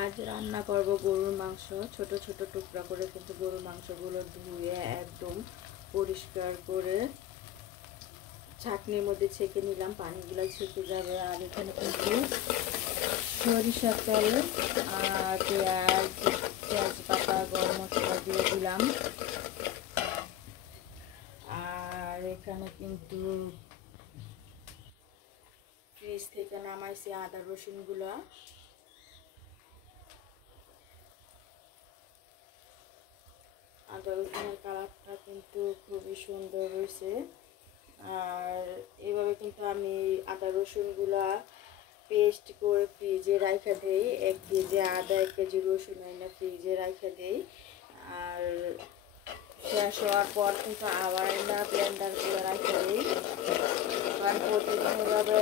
আজ রান্না করব গরুর মাংস। ছোট ছোট টুকরা করে কিন্তু গরুর মাংসগুলো ধুয়ে একদম পরিষ্কার করে ছাঁকনির মধ্যে ছেঁকে নিলাম, পানিগুলো ছেঁকে যাবে। আর এখানে কিন্তু সরিষার তেল আর পেঁয়াজ, তেজপাতা, গরম মশলা দিয়ে দিলাম। আর এখানে কিন্তু ফ্রিজ থেকে নামাইছি আদা রসুনগুলো। আদা রসুনের কালারটা কিন্তু খুবই সুন্দর হয়েছে। আর এইভাবে কিন্তু আমি আদা রসুনগুলা পেস্ট করে ফ্রিজে রাখা দেই। 1 কেজি আদা 1 কেজি রসুন এনে ফ্রিজে রাখা দেই। আর শেষ হওয়ার পর কিন্তু আবার না ব্লেন্ডার করে রাখা দিই। কারণ প্রতিদিন এভাবে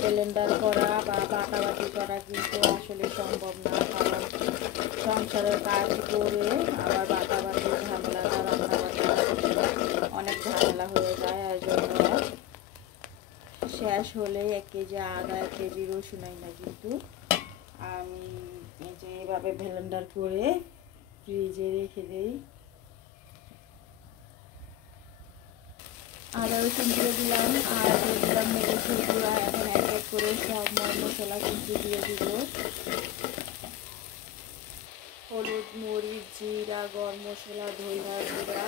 ব্লেন্ডার করা বা বাটাবাটি করা কিন্তু আসলে সম্ভব না। কারণ সংসারের কাজ করে আবার বাটাবাটি ঝামেলাটা, রান্না বান্না অনেক ঝামেলা হয়ে যায়। এর জন্য শেষ হলে 1 কেজি আদা 1 কেজি রসুন না কিন্তু আমি যে এইভাবে ব্লেন্ডার করে ফ্রিজে রেখে দিই। আদা রসুন দিয়ে দিলাম আর দিয়ে দিলাম মরিচের গুঁড়া। এখন এক এক করে সব মশলা কিন্তু দিয়ে দিব। হলুদ, মরিচ, জিরা, গরম মশলা, ধনিয়া গুঁড়া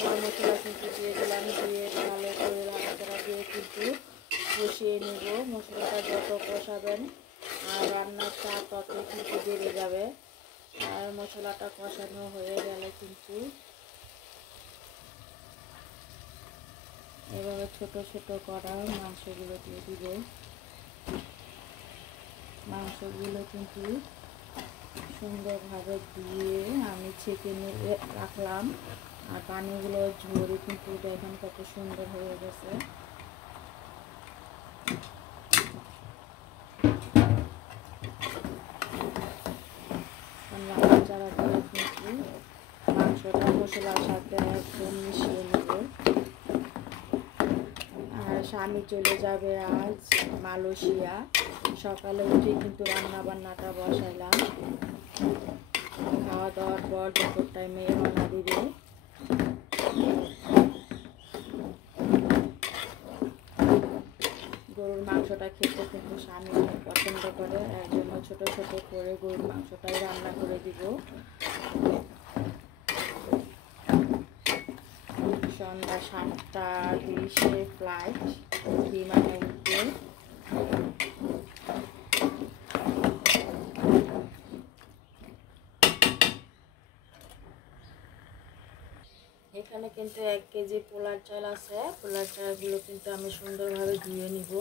সব মশলা কিন্তু দিয়ে দিলাম। দিয়ে ভালো করে নাড়াচাড়া দিয়ে কিন্তু কষিয়ে নেব। মশলাটা যত কষাবেন আর রান্নার স্বাদ তত কিন্তু বেড়ে যাবে। আর মশলাটা কষানো হয়ে গেলে কিন্তু এভাবে ছোট ছোট করা মাংসগুলো দিয়ে দিব। মাংসগুলো কিন্তু সুন্দরভাবে ধুয়ে আমি ছেঁকে নিয়ে রাখলাম। আর পানিগুলো ঝরে কিন্তু দেখেন কত সুন্দর হয়ে গেছে। নাড়াচাড়া দিয়ে কিন্তু মাংসটা মশলার সাথে একদম মিশিয়ে নেব। আর স্বামী চলে যাবে আজ মালয়েশিয়া। সকালে উঠে কিন্তু রান্না বান্নাটা বসাইলাম। খাওয়া দাওয়ার পর দুপুর টাইমে রওনা দিবে। গরুর মাংসটা খেতে কিন্তু স্বামী অনেক পছন্দ করে। এর জন্য ছোট ছোট করে গরুর মাংসটাই রান্না করে দিব। সন্ধ্যা 7:20 ফ্লাইট, বিমানে উঠবে। এখানে কিন্তু 1 কেজি পোলার চাল আছে। পোলার চালগুলো কিন্তু আমি সুন্দরভাবে ধুয়ে নিব।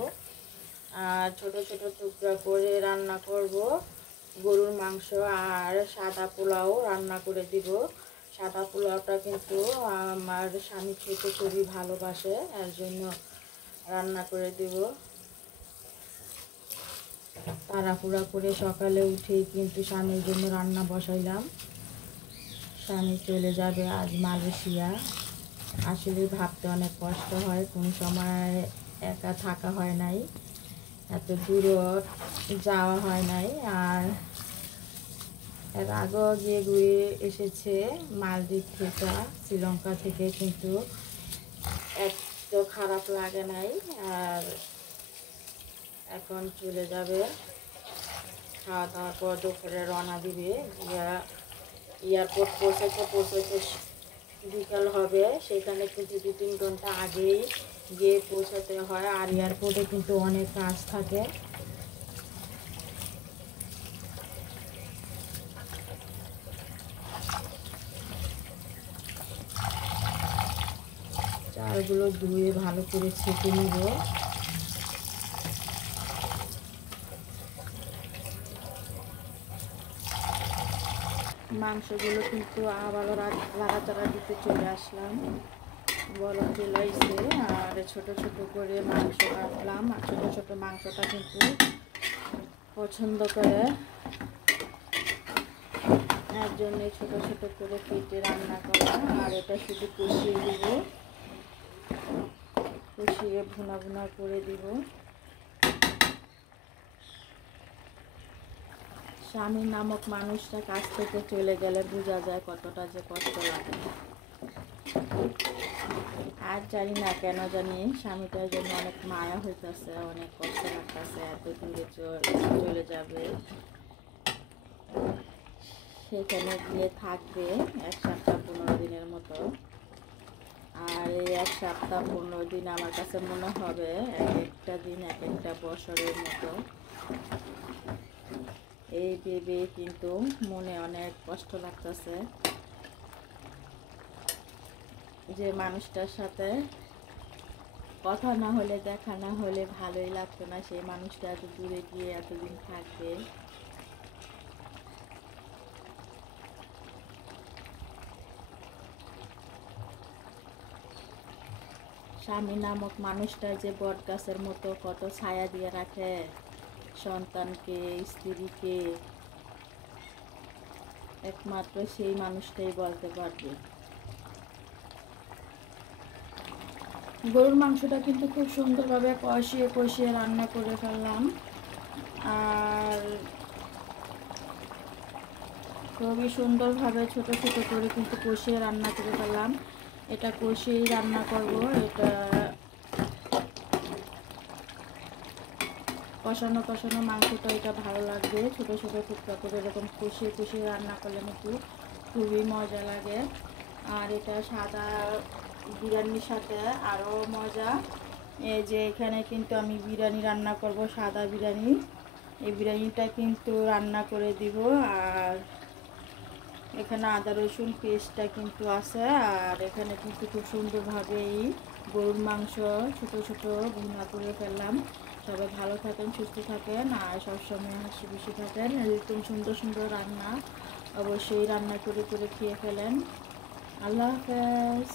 আর ছোট ছোট টুকরা করে রান্না করব গরুর মাংস। আর সাদা পোলাও রান্না করে দিব। সাদা পোলাওটা কিন্তু আমার স্বামী খেতে খুবই ভালোবাসে, এর জন্য রান্না করে দিব। তাড়াহুড়া করে সকালে উঠেই কিন্তু স্বামীর জন্য রান্না বসাইলাম। স্বামী চলে যাবে আজ মালয়েশিয়া। আসলে ভাবতে অনেক কষ্ট হয়, কোন সময় একা থাকা হয় নাই, এত দূরও যাওয়া হয় নাই। আর এর আগেও গিয়ে ঘুরে এসেছে মালদ্বীপ থেকে, শ্রীলঙ্কা থেকে, কিন্তু এত খারাপ লাগে নাই। আর এখন চলে যাবে। খাওয়া দাওয়ার পর দুপুরে রওনা দিবে। এয়ারপোর্ট পৌঁছাতে বিকাল হবে। সেখানে কিন্তু 2-3 ঘন্টা আগেই গিয়ে পৌঁছাতে হয়। আর এয়ারপোর্টে কিন্তু অনেক কাজ থাকে। চালগুলো ধুয়ে ভালো করে ছেঁকে নিব। মাংসগুলো কিন্তু আবারও নাড়াচাড়া দিতে চলে আসলাম। বলক চলাইছে। আর ছোট ছোট করে মাংস কাটলাম। আর ছোট ছোট মাংসটা কিন্তু পছন্দ করে, এর জন্য ছোট ছোট করে কেটে রান্না করা। আর এটা শুধু কষিয়ে দিব, কষিয়ে ভুনা ভুনা করে দিব। স্বামী নামক মানুষটা কাছ থেকে চলে গেলে বোঝা যায় কতটা যে কষ্ট লাগে। আর জানি না কেন জানি স্বামীটার জন্য অনেক মায়া হইতেছে, অনেক কষ্ট লাগতেছে, এত দূরে চলে যাবে, সেখানে গিয়ে থাকবে 1 সপ্তাহ 15 দিনের মতো। আর এই 1 সপ্তাহ 15 দিন আমার কাছে মনে হবে এক একটা দিন এক একটা বছরের মতো। এই ভেবে কিন্তু মনে অনেক কষ্ট লাগতেছে যে মানুষটার সাথে কথা না হলে, দেখা না হলে ভালোই লাগতো না, সেই মানুষটা এত দূরে গিয়ে এতদিন থাকবে। স্বামী নামক মানুষটা যে বট গাছের মতো কত ছায়া দিয়ে রাখে সন্তানকে, স্ত্রীকে, একমাত্র সেই মানুষটাই বলতে পারবে। গরুর মাংসটা কিন্তু খুব সুন্দরভাবে কষিয়ে কষিয়ে রান্না করে ফেললাম, আর খুবই সুন্দরভাবে ছোট ছোট করে কিন্তু কষিয়ে রান্না করে ফেললাম। এটা কষিয়েই রান্না করব, এটা কষানো কষানো মাংসটা এটা ভালো লাগবে। ছোট ছোট টুকরা করে এরকম কষিয়ে কষিয়ে রান্না করলে নাকি খুবই মজা লাগে। আর এটা সাদা বিরিয়ানির সাথে আরও মজা। এই যে এখানে কিন্তু আমি বিরিয়ানি রান্না করব, সাদা বিরিয়ানি। এই বিরিয়ানিটা কিন্তু রান্না করে দিব। আর এখানে আদা রসুন পেস্টটা কিন্তু আছে। আর এখানে কিন্তু খুব সুন্দরভাবে এই গরুর মাংস ছোট ছোট ভুনা করে ফেললাম। সবাই ভালো থাকেন, সুস্থ থাকেন, আর সবসময় হাসি খুশি থাকেন। এরকম সুন্দর সুন্দর রান্না অবশ্যই রান্না করে করে খেয়ে ফেলেন। আল্লাহ হাফেজ।